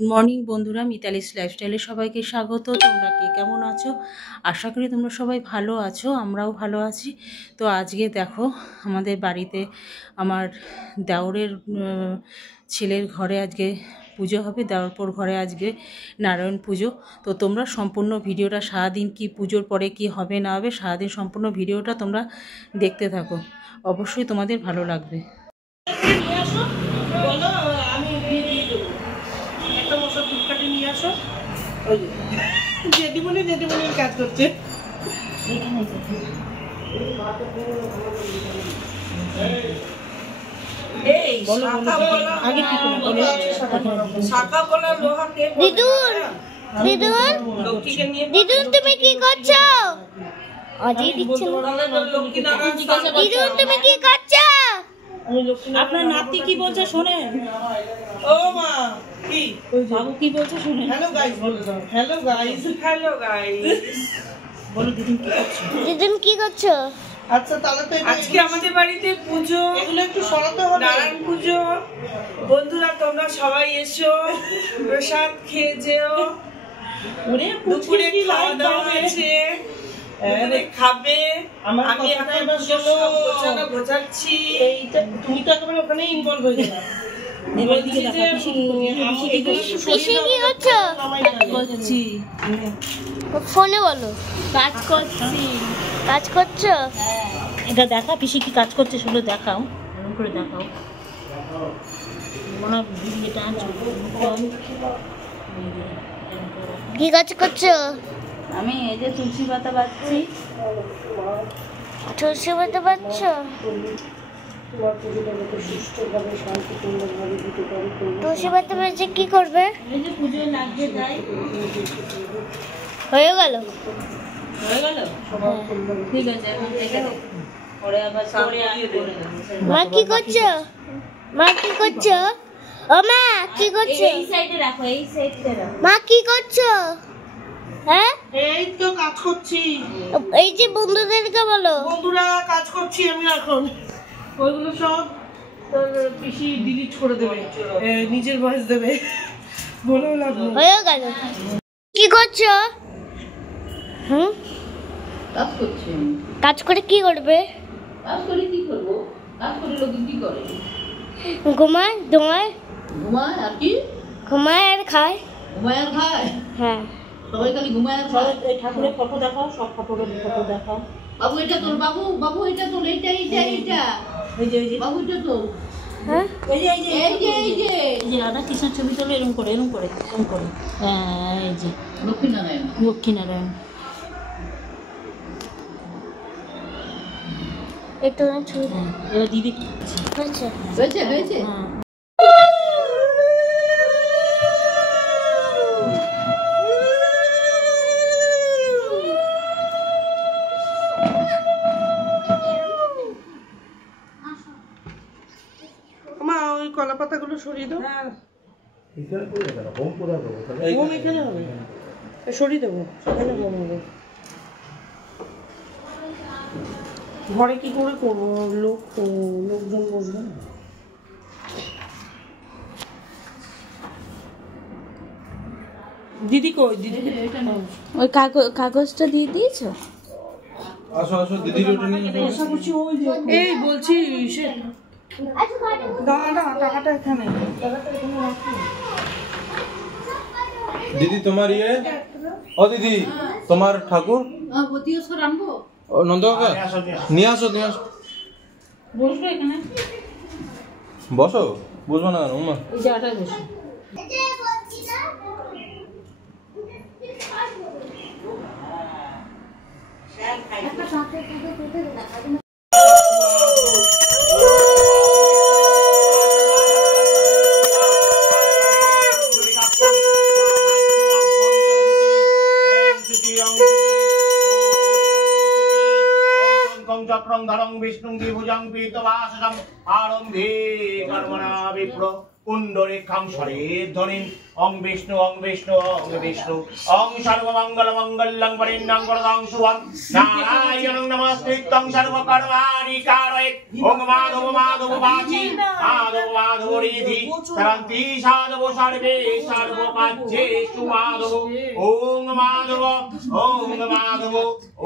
Good morning বন্ধুরা, মিতালিস লাইফস্টাইলে সবাইকে স্বাগত। তোমরা কে কেমন আছো? আশা করি তোমরা সবাই ভালো আছো, আমরাও ভালো আছি। তো আজকে দেখো, আমাদের বাড়িতে আমার দেওরের ছেলের ঘরে আজকে পুজো হবে। দেওরপুর ঘরে আজকে নারায়ণ পুজো। তো তোমরা সম্পূর্ণ ভিডিওটা, সারাদিন কি পুজোর পরে কি হবে না হবে, সারাদিন সম্পূর্ণ ভিডিওটা তোমরা দেখতে থাকো, অবশ্যই তোমাদের ভালো লাগবে। জেঠিমনির কাজ করছে। দিদুন তুমি কি করছো? তুমি কি করছো? আপনার নাতি কি বলছে শোনেন। ও মা, কি বাবু কি বলছে শুনেন। Hello guys, hello guys, hello guys. বলো দিদুন কি করছো? দিদুন কি করছো? আচ্ছা তাহলে তো আজকে আমাদের বাড়িতে পুজো, এগুলো একটু সরাতে হবে। নারায়ণ পুজো। বন্ধুরা তোমরা সবাই এসো, প্রসাদ খেয়ে যেও। দুপুরে খাওয়া দাওয়া আছে, খাবে। আমি এখন বোঝাচ্ছি। তুমি তো একেবারে ওখানে ইনভলভ হয়ে যাবে। ফোনে বলো। কাজ করছি। কাজ করছো? এটা দেখা, পিসি কি কাজ করছে সেগুলো দেখাও, এরকম করে দেখাও। মনে হয় ভিডিওটা কি কাজ করছো? আমি এই যে তুলসী পাতা বাচ্ছি। তুলসী পাতা বাচ্ছো? তুলসী পাতা বাচ্চে কি করবে? এই যে পুজোয় লাগিয়ে যাই। হয়ে গেল? হয়ে গেল? ঠিক আছে, এখন থেকে পরে আবার মা কি করছো? মা কি করছো? ও মা কি করছো? এই সাইডে রাখো, এই সাইডে রাখো। মা কি করছো? হ্যাঁ, এই তো কাজ করছি। এই যে বন্ধুদেরকে বলো। বন্ধুরা কাজ করছি আমি এখন। ওইগুলো সব পিসি ডিলিট করে দেবে, নিজের ভয়েস দেবে, বলেও লাগবে। হয়ে গেল। কি করছো? কাজ করছি। কাজ করে কি করবে? কাজ করে কি করবো? কাজ করে লোক কি করে? ঘুমায়, ঘুমায়, ঘুমায় আর কি? ঘুমায় আর খায়। ঘুমায় আর খায়? হ্যাঁ। সবাই খালি ঘুমায় আর খায়। এই ঠাকুরের ফটো দেখাও, সব ঠাকুরের ফটো দেখাও। বাবু এটা তোর, বাবু বাবু এটা তোর, এইটা এইটা এইটা, এই যে বাবু এটা তোর। হ্যাঁ, এই যে এই যে এই যে এই যে এই যে রাধা কৃষ্ণের ছবি তোলে, এরকম করে এরকম করে এরকম করে। হ্যাঁ, এই যে লক্ষ্মীনারায়ণ, লক্ষ্মীনারায়ণ। একটু না ছবি। এবার দিদি হয়েছে হয়েছে হয়েছে। হ্যাঁ, মা ওই কলা পাতাগুলো সরিয়ে দাও। হোম এখানে হবে, সরিয়ে দেবো, সেখানে হোম হবে। ঘরে কি করে করবো? লোকজন বসবে না। দিদি কই? দিদি ওই কাগজটা দিয়ে দিয়েছো? আসো আসো দিদির ওটা নিয়ে আশা করছি ওই যে এই বলছি সে টাকাটা এখানে। দিদি তোমার ইয়ে, ও দিদি তোমার ঠাকুর ও নন্দ কাকা নিয়ে আসো, নিয়ে আসো। বসবো এখানে। বসো, বসবো না কেন মা? এই জায়গাটায় বসো। চক্রং ধরং বিষ্ণুং দ্বিভুজং পীতবাসসং আরম্ভে কর্মণা বিপ্র পুণ্ডরিকাংশরে ধ্বনিম অং বিষ্ণু অং বিষ্ণু অং বিষ্ণু অং সর্বমঙ্গল মঙ্গলং পরিণাম বরদাং শুভং নারায়ণং নমস্কৃত্যং সর্বকর্মাণি কারয়েৎ ওং মাধব মাধব বাচি মাধব মাধব রিধি সরন্তি সাধব সর্বে সর্বকার্যেষু মাধব ওং মাধব ওং মাধব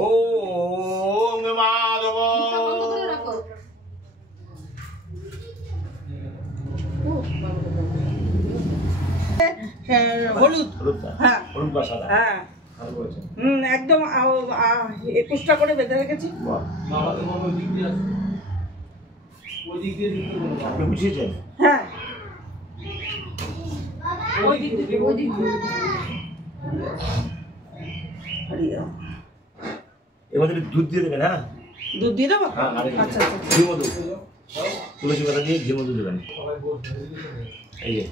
ওং মাধব। হলুদ, হ্যাঁ হ্যাঁ একদম 21টা করে বেঁধে রেখেছি। হ্যাঁ এবার দুধ দিয়ে দেবেন। হ্যাঁ দুধ দিয়ে দেবো। আচ্ছা আচ্ছা ঘি মধু, তুলসী পাতা দিয়ে ঘি মধু দেবেন। এই যে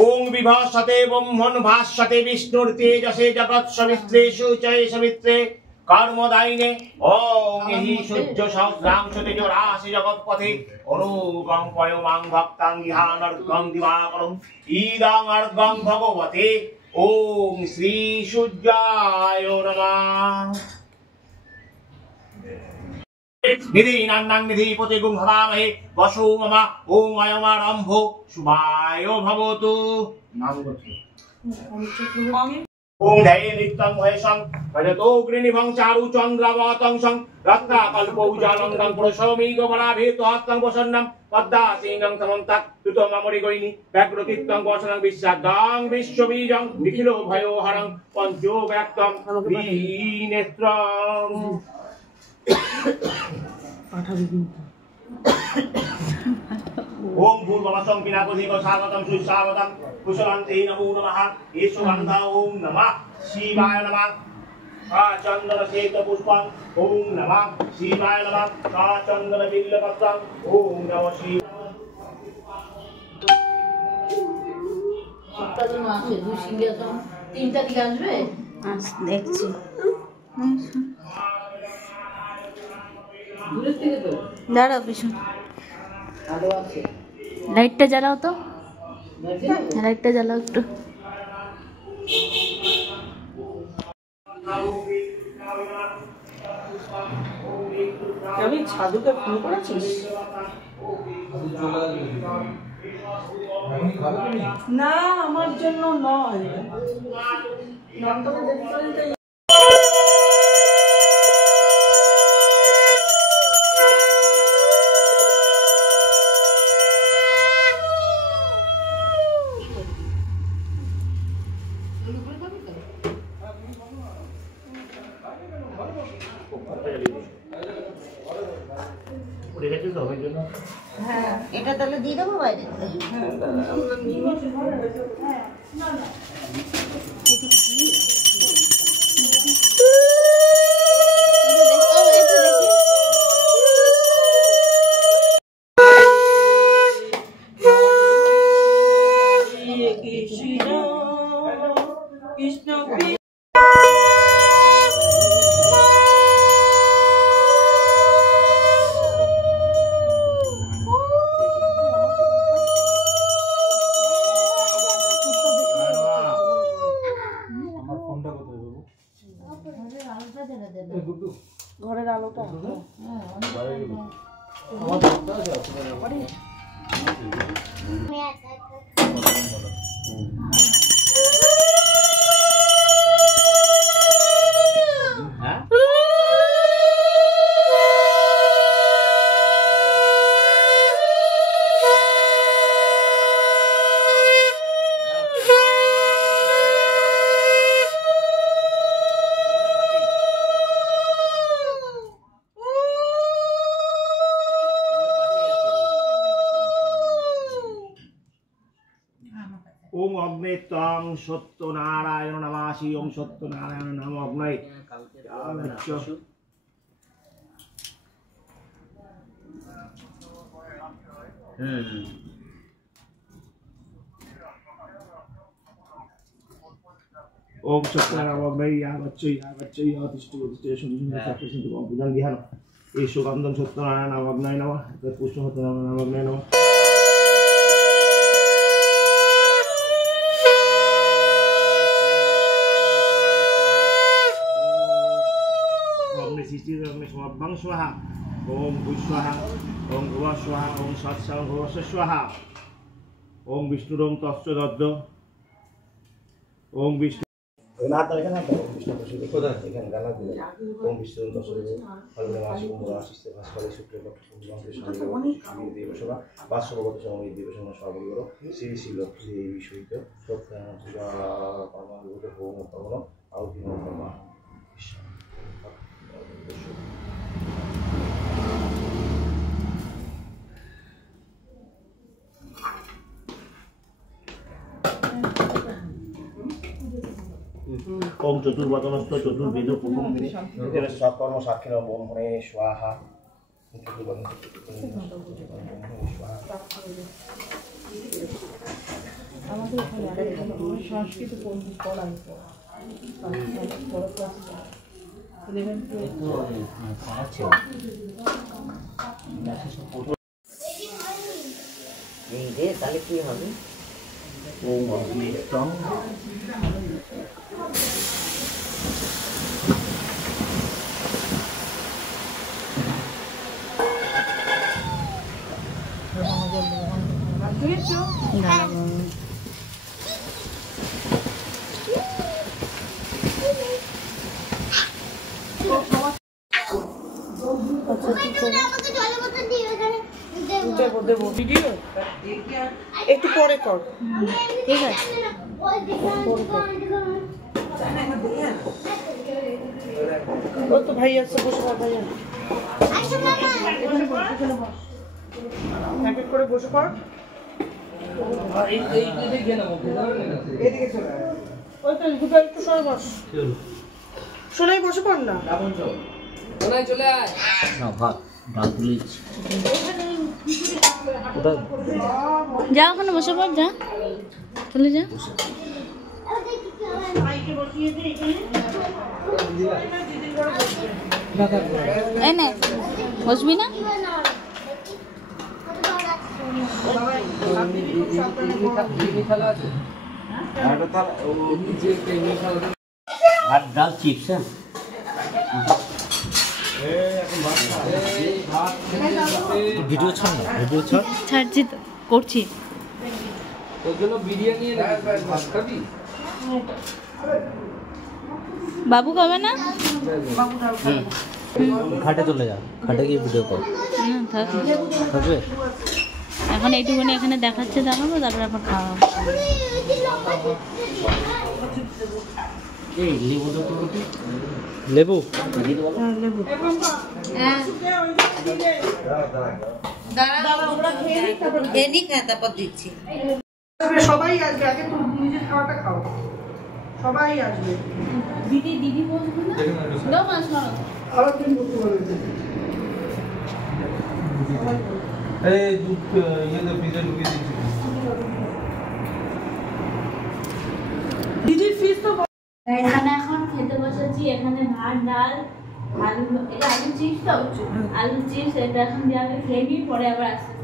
ওং বিভাসতে ব্রহ্মণ ভাস্বতে বিষ্ণুর তেজসে জগৎ সবিত্রে সুচয়ে সবিত্রে কর্মদায়িনে ওং হি সূর্য সহস্রাংশ তেজ রাশি জগৎপথে অনুগং পয়মাং ভক্তাং ইহানর্গং দিবাকরং ইদং অর্গং ভগবতে ওং শ্রী সূর্যায় নমঃ। নিধি নান্নাং নিধিপতে গুং হবামহে বসো মম ওং অয়মারম্ভ শুভায় ভবতু। নাম গোত্র ওং ধ্যায়ে নিত্যং মহেশং ভজতো গ্রীনিভং চারু চন্দ্রাবতং সং রত্নাকল্পৌ জানন্দং পুরুষমিক বলাভেতু হস্তং প্রসন্নম পদ্মাসীনং সমন্তাৎ তুতো মামরি গৈনি ব্যাঘ্রতিত্বং বসনং বিশ্বাদ্দাং বিশ্ববীজং নিখিলো ভয়োহরং পঞ্চো ব্যক্তং নেত্রং। ওং ভূর্ভুবস্বং পিনাকোধিক স্বাগতং সুস্বাগতং কুশলান্তে নমো নমঃ এষু গন্ধা ওং নমঃ শিবায় নমঃ চন্দন শ্বেত পুষ্পং ওং নমঃ শিবায় নমঃ চন্দন বিল্লপত্রং ওং নমঃ শিবায়। তিনটা দিকে আসবে দেখছি দাঁড়াও পিছন লাইটটা জ্বালাও তো, লাইটটা জ্বালাও একটু। আমি ছাদুকে ফোন করেছিস? না আমার জন্য নয়। হ্যাঁ এটা তাহলে দিয়ে দেবো বাইরে। কৃষ্ণ ঘরের আলোটা ওম অগ্নে তং সত্যনারায়ণ নমাসি ওম সত্যনারায়ণ নাম অগ্নয়। ওম সত্যনারায়ণ অগ্নয় ইয়াগচ্ছই ইয়াগচ্ছই অতিষ্ঠ অতিষ্ঠ সুন্দর সত্যসিন্ধু পূজন বিহান এই সুগন্ধম সত্যনারায়ণ নাম অগ্নয় নমঃ পুষ্প সত্যনারায়ণ নাম অগ্নয় নমঃ। সমর্পং স্বাহা ওম ভূস্বাহা ওম ভুবঃ স্বাহা ওম সৎসাং ভুবস্য স্বাহা ওম বিষ্ণুরং তস্য ওম বিষ্ণু এখানে গালা দিলে ওম বিষ্ণুরং তস্য ফলনে মাসি কুমুরা আসিস্তে ভাস্করে শুক্রে পক্ষে সংগ্রামে দেবসভা বাসবগত সময় দেবসভা সভাবলি করো শ্রী শ্রী লক্ষ্মী দেবী সহিত সত্যা কর্মভূত হোম কর্ম আহুতি হোম কর্ম ওম চতুর্বদনস্থ চতুর্বেদ প্রথম দিনে সকর্ম সাক্ষী ওম হরে স্বাহা আমাদের এখানে সংস্কৃত পড়াই তাহলে কি হবে? ওম অগ্নিষ্টং দেবো ভিডিও একটু পরে কর। ঠিক আছে। ওই তো ভাই আছে, বসে পড় ভাই আছে। এক এক করে বসে পড়। এদিকে চলে আয়। ওই তো দুটো একটু সরে বস। সোনাই বসে পড় না। যা ওখানে বসে পড়, যা চলে যা। এই নে, বসবি না? ভাত ডাল চিপস। ভিডিও ছাড় না, ভিডিও ছাড়। ছাড়ছি তো, করছি। বাবু খাবে না? ঘাটে চলে যা, ঘাটে গিয়ে ভিডিও কর। না থাক, থাকবে? এখন এইটুকুনি এখানে দেখাচ্ছে, দেখাবো, তারপরে আবার খাওয়া। এই লেবুটা তো লেবু সবাই আসবে, আগে তুই নিজের খাওয়াটা খাও। সবাই আসবে। দিদি দিদি বলবো না? দাও মাছ মারো। আরো দিন করতে পারবে। এই দুধ ইয়েতে ফ্রিজে ঢুকিয়ে দিচ্ছি। দিদির ফিস তো এখানে এখন খেতে বসেছি। এখানে ভাত, ডাল, আলু, এটা আলু চিপস তো, আলু চিপস। এটা এখন দিয়ে আগে খেয়ে নিই, পরে আবার আসতে